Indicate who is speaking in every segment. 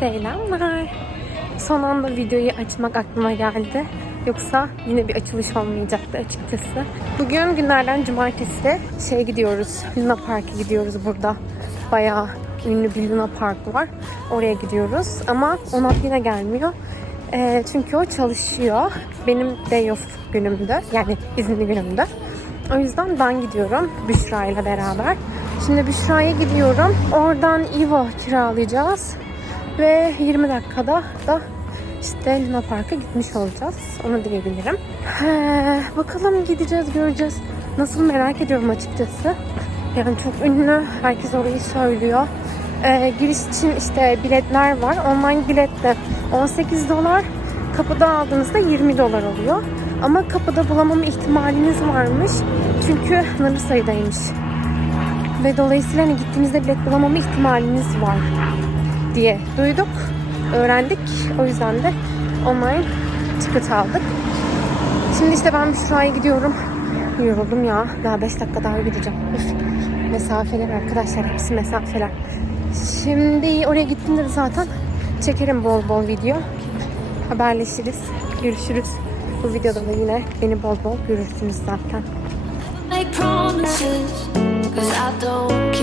Speaker 1: Selamlar. Son anda videoyu açmak aklıma geldi. Yoksa yine bir açılış olmayacaktı açıkçası. Bugün günlerden cumartesi şey gidiyoruz. Luna Park'a gidiyoruz burada. Bayağı ünlü bir Luna Park var. Oraya gidiyoruz. Ama Onat yine gelmiyor. Ee, çünkü o çalışıyor. Benim day off günümdü. Yani izinli günümdü. O yüzden ben gidiyorum Büşra ile beraber. Şimdi Büşra'ya gidiyorum. Oradan Evo kiralayacağız. Ve 20 dakikada da işte Luna Park'a gitmiş olacağız. Onu diyebilirim. He, bakalım gideceğiz göreceğiz. Nasıl merak ediyorum açıkçası. Yani çok ünlü. Herkes orayı söylüyor. Ee, giriş için işte biletler var. Online bilet de 18 dolar. Kapıda aldığınızda 20 dolar oluyor. Ama kapıda bulamama ihtimaliniz varmış. Çünkü sınırlı sayıdaymış. Ve dolayısıyla hani gittiğinizde bilet bulamama ihtimaliniz var diye duyduk, öğrendik. O yüzden de online ticket aldık. Şimdi işte ben Büşra'ya gidiyorum. Yoruldum ya. Daha 5 dakika daha gideceğim. Üf. Mesafeler arkadaşlar. Hepsi mesafeler. Şimdi oraya gittiğimde de zaten çekerim bol bol video. Haberleşiriz. Görüşürüz. Bu videoda da yine beni bol bol görürsünüz zaten.
Speaker 2: make promises, cause I don't keep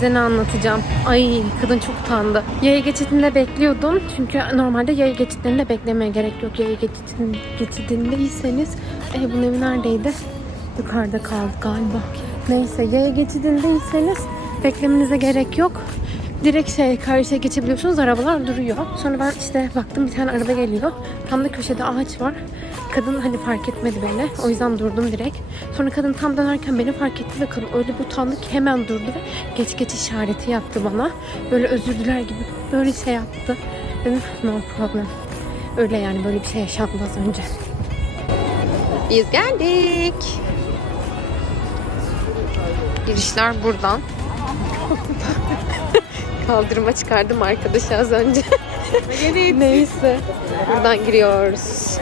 Speaker 1: size ne anlatacağım. Ay kadın çok utandı. Yaya geçidinde bekliyordum. Çünkü normalde yaya geçitlerinde beklemeye gerek yok. Yaya geçidin, geçidindeyseniz... E, bunun evi neredeydi? Yukarıda kaldı galiba. Neyse yaya geçidindeyseniz beklemenize gerek yok. Direkt şey karşıya geçebiliyorsunuz. Arabalar duruyor. Sonra ben işte baktım bir tane araba geliyor. Tam da köşede ağaç var. Kadın hani fark etmedi beni. O yüzden durdum direkt. Sonra kadın tam dönerken beni fark etti ve kadın öyle bir utandı ki hemen durdu ve geç geç işareti yaptı bana. Böyle özür diler gibi böyle şey yaptı. Dedim no problem. Öyle yani böyle bir şey yaşandı az önce. Biz geldik. Girişler buradan. Kaldırıma çıkardım arkadaşı az önce. Neyse. Buradan giriyoruz.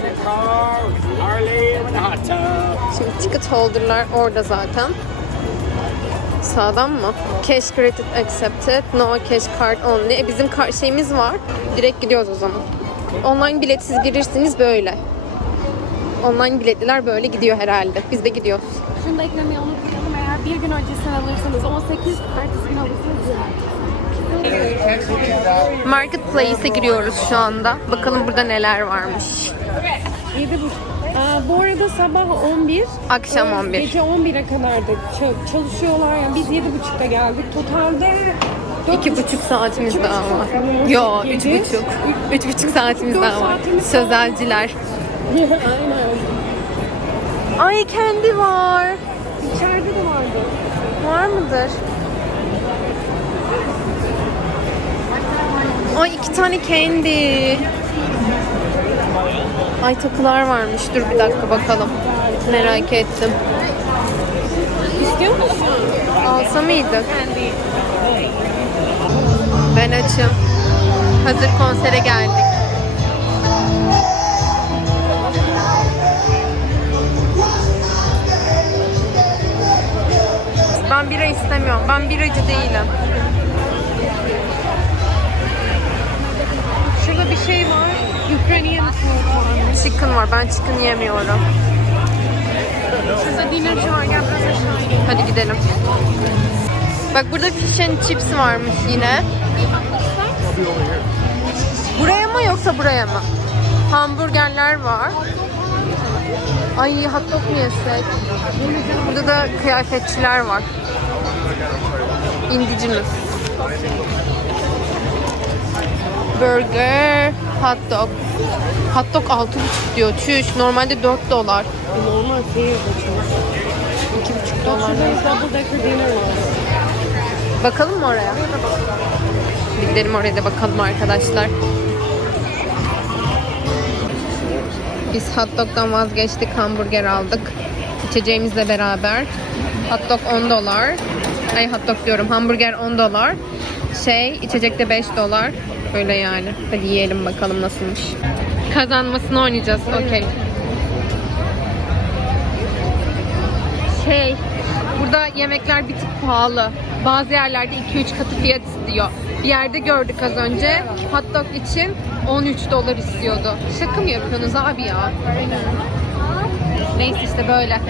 Speaker 1: Şimdi ticket holder'lar orada zaten. Sağdan mı? Cash credit accepted, no cash card only. E bizim kar- şeyimiz var. Direkt gidiyoruz o zaman. Online biletsiz girirsiniz böyle. Online biletliler böyle gidiyor herhalde. Biz de gidiyoruz.
Speaker 3: Şunu da eklemeyi unutmayalım. Eğer bir gün öncesini alırsanız 18, ertesi gün alırsanız 20.
Speaker 1: Marketplace'e giriyoruz şu anda. Bakalım burada neler varmış.
Speaker 3: 7.30. Aa, bu arada sabah 11,
Speaker 1: Akşam 11.
Speaker 3: gece 11'e kadar da ç- çalışıyorlar. Yani biz 7.30'da geldik. Totalde
Speaker 1: İki buçuk saatimiz daha var. Yo, üç buçuk. Üç buçuk saatimiz
Speaker 3: Dört
Speaker 1: daha var.
Speaker 3: saatimiz
Speaker 1: Sözelciler.
Speaker 3: Aynen.
Speaker 1: Ay kendi var.
Speaker 3: İçeride de vardı.
Speaker 1: Var mıdır? Ay iki tane kendi. Ay takılar varmış. Dur bir dakika bakalım. Merak ettim.
Speaker 3: İstiyor musun?
Speaker 1: Alsa mıydık? Ben açım. Hazır konsere geldik. Ben bira istemiyorum. Ben biracı değilim. Chicken var. Ben chicken yemiyorum.
Speaker 3: Şurada dinnerci var. Gel biraz aşağı inelim.
Speaker 1: Hadi gidelim. Bak burada fish and chips varmış yine. Buraya mı yoksa buraya mı? Hamburgerler var. Ay hot dog mu yesek? Burada da kıyafetçiler var. Indigenous. Burger, hot dog. Hot dog 6,5 diyor. Çüş. Normalde 4 dolar.
Speaker 3: Normal seyir açılmış.
Speaker 1: 2,5 dolar. Bakalım mı oraya? Gidelim oraya da bakalım arkadaşlar. Biz hot dog'dan vazgeçtik, hamburger aldık. İçeceğimizle beraber. Hot dog 10 dolar. Ay hot dog diyorum, hamburger 10 dolar. Şey, içecek de 5 dolar. Öyle yani. Hadi yiyelim bakalım nasılmış. Kazanmasını oynayacağız. Okey. Şey, burada yemekler bir tık pahalı. Bazı yerlerde 2-3 katı fiyat istiyor. Bir yerde gördük az önce. Hot dog için 13 dolar istiyordu. Şaka mı yapıyorsunuz abi ya? Neyse işte böyle.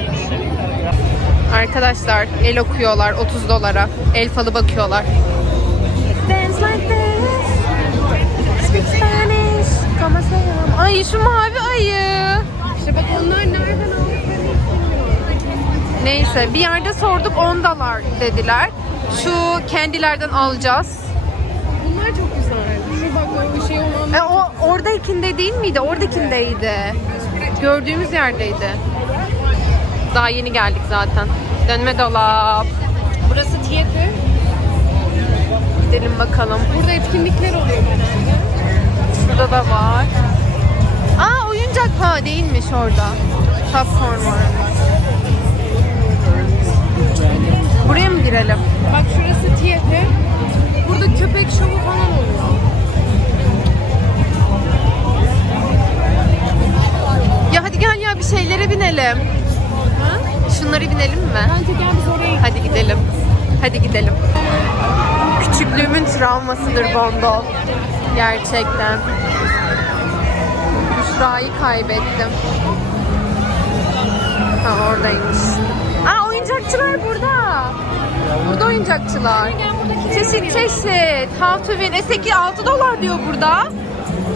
Speaker 1: Arkadaşlar el okuyorlar 30 dolara. El falı bakıyorlar. Ay şu mavi ayı.
Speaker 3: İşte bak onlar nereden aldıklarını
Speaker 1: Neyse bir yerde sorduk 10 dolar dediler. Şu kendilerden alacağız.
Speaker 3: Bunlar çok güzel. Şu bak o şey olan
Speaker 1: E, o oradakinde değil miydi? Oradakindeydi. Gördüğümüz yerdeydi. Daha yeni geldik zaten. Dönme dolap.
Speaker 3: Burası tiyatro.
Speaker 1: Gidelim bakalım.
Speaker 3: Burada etkinlikler oluyor genelde.
Speaker 1: Şurada da var. Aa oyuncak ha değilmiş orada. Popcorn var. Buraya mı girelim?
Speaker 3: Bak şurası tiyatro. Burada köpek şovu falan oluyor.
Speaker 1: Ya hadi gel ya bir şeylere binelim.
Speaker 3: Ha?
Speaker 1: Şunları binelim mi?
Speaker 3: Bence gel biz oraya gidelim.
Speaker 1: Hadi gidelim. Hadi gidelim. Küçüklüğümün travmasıdır Bondo. Gerçekten. Büşra'yı kaybettim. Ha oradaymış. Aa oyuncakçılar burada. Burada oyuncakçılar. Çeşit çeşit. How to win. E 8 6 dolar diyor burada.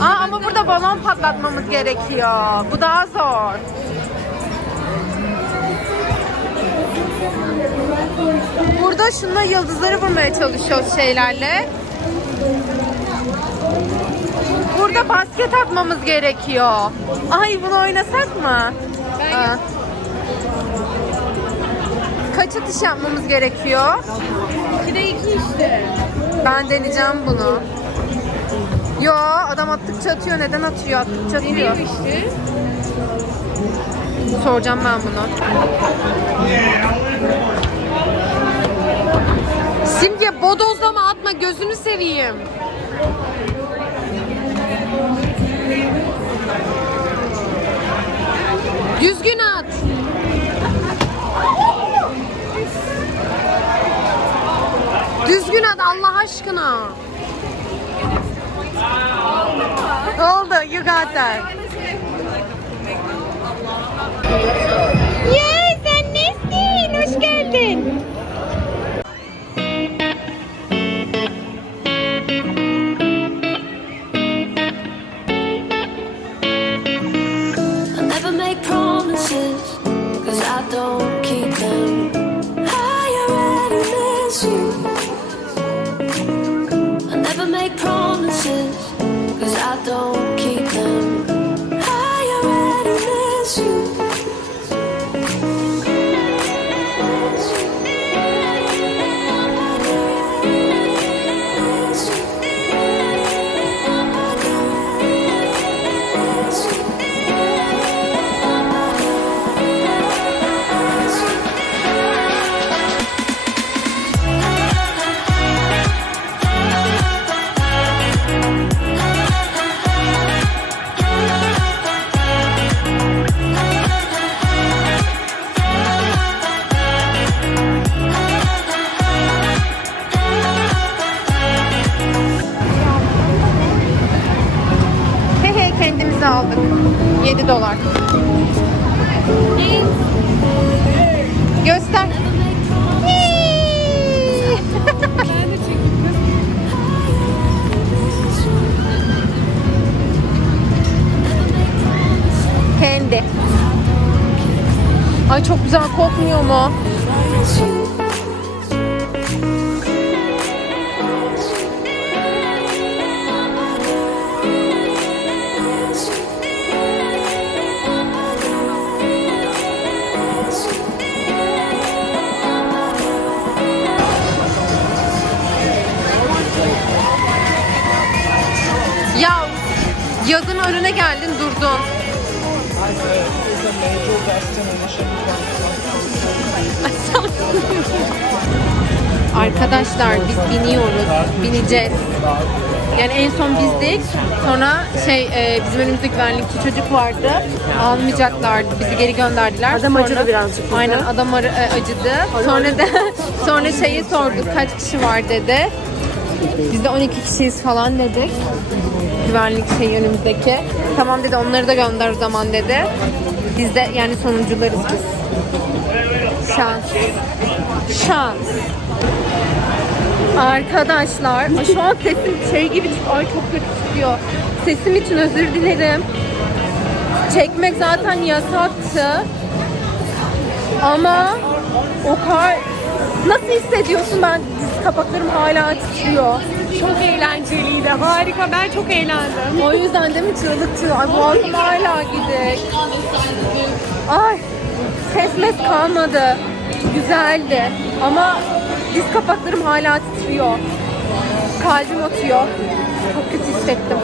Speaker 1: Aa ama burada balon patlatmamız gerekiyor. Bu daha zor. Burada şununla yıldızları vurmaya çalışıyoruz şeylerle. Burada basket atmamız gerekiyor. Ay bunu oynasak mı? Aa. Kaç atış yapmamız gerekiyor?
Speaker 3: 2'de 2 işte.
Speaker 1: Ben deneyeceğim bunu. Yo adam attıkça atıyor. Neden atıyor? Attıkça atıyor.
Speaker 3: İşte.
Speaker 1: Soracağım ben bunu. Simge bodozlama atma gözünü seveyim. Düzgün at. Düzgün at Allah aşkına. Oldu, you got that.
Speaker 2: as you.
Speaker 1: Ay çok güzel kokmuyor mu? Ya önüne geldin durdun. Arkadaşlar biz biniyoruz. Bineceğiz. Yani en son bizdik. Sonra şey e, bizim önümüzde güvenlikçi çocuk vardı. Almayacaklardı. Bizi geri gönderdiler.
Speaker 3: Adam
Speaker 1: Sonra-
Speaker 3: acıdı birazcık.
Speaker 1: Aynen adam e, acıdı. Sonra da sonra şeyi sorduk kaç kişi var dedi. Biz de 12 kişiyiz falan dedik. Güvenlik şey önümüzdeki. Tamam dedi onları da gönder o zaman dedi. Biz de yani sonuncularız biz. Şans. Şans. Arkadaşlar şu an sesim şey gibi. Ay çok kötü çıkıyor. Sesim için özür dilerim. Çekmek zaten yasaktı. Ama o kadar nasıl hissediyorsun ben kapaklarım hala titriyor.
Speaker 3: Çok eğlenceliydi. Harika. Ben çok eğlendim.
Speaker 1: O yüzden değil mi çığlık çığlık. Ay boğazım hala gidek. Ay ses mes kalmadı. Güzeldi. Ama diz kapaklarım hala titriyor. Kalbim atıyor. Çok kötü hissettim.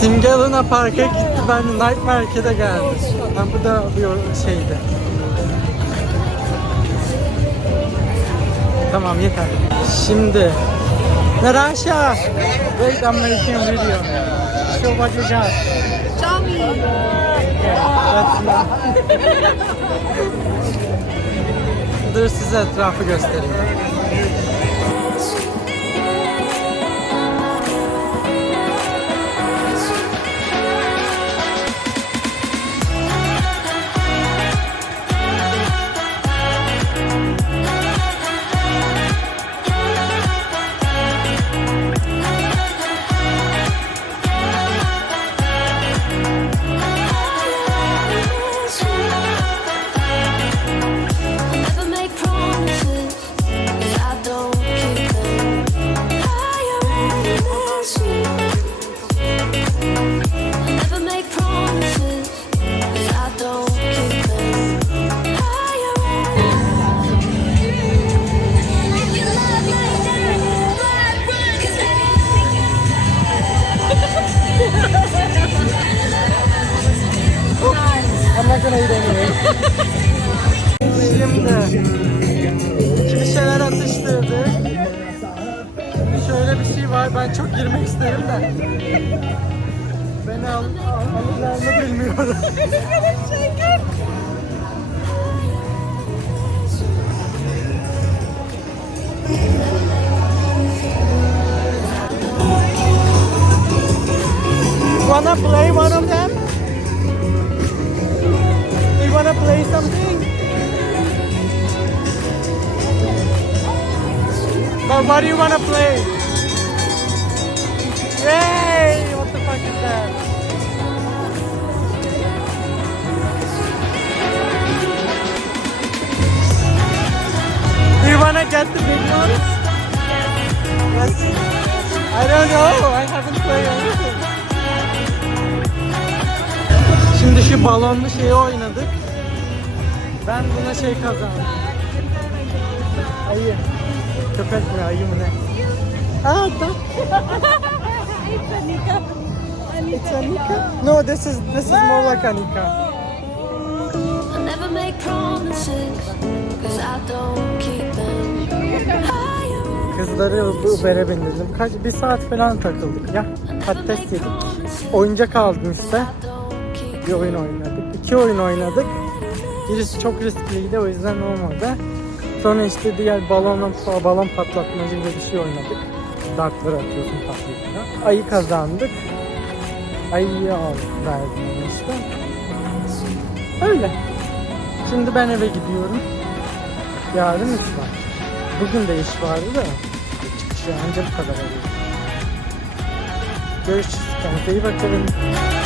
Speaker 4: Simge Luna Park'a gitti. Ben de Night Market'e geldim. Ben bu da bir şeydi. Tamam yeter. Şimdi Narasha Wait I'm making a video Show what you got That's not- Dur size etrafı göstereyim. Şöyle bir şey var. Ben çok girmek isterim de. Beni al, al, alırlar mı bilmiyorum. Wanna play one of them? You wanna play something? But what do you wanna play? Yay! What the fuck is that? Do you wanna get the big ones? Yes. I don't know. I haven't played anything. Şimdi şu balonlu şeyi oynadık. Ben buna şey kazandım. Ayı. Köpek mi ayı mı ne? Aa bak. It's Anika. It's Anika. No, this is this is more like Anika.
Speaker 2: I never make promises, cause I don't keep them.
Speaker 4: Kızları bu Uber'e bindirdim. Kaç bir saat falan takıldık ya. Patates yedik. Oyuncak aldım işte. Bir oyun oynadık. İki oyun oynadık. Birisi çok riskliydi o yüzden olmadı. Sonra işte diğer balon, balon patlatmacı gibi bir şey oynadık. Dartları atıyorsun patlayınca. Ayı kazandık. Ayıyı aldık işte. Öyle. Şimdi ben eve gidiyorum. Yarın iş var. Bugün de iş vardı da çıkışı ancak bu kadar oluyor. Görüşürüz. Kendinize iyi bakın.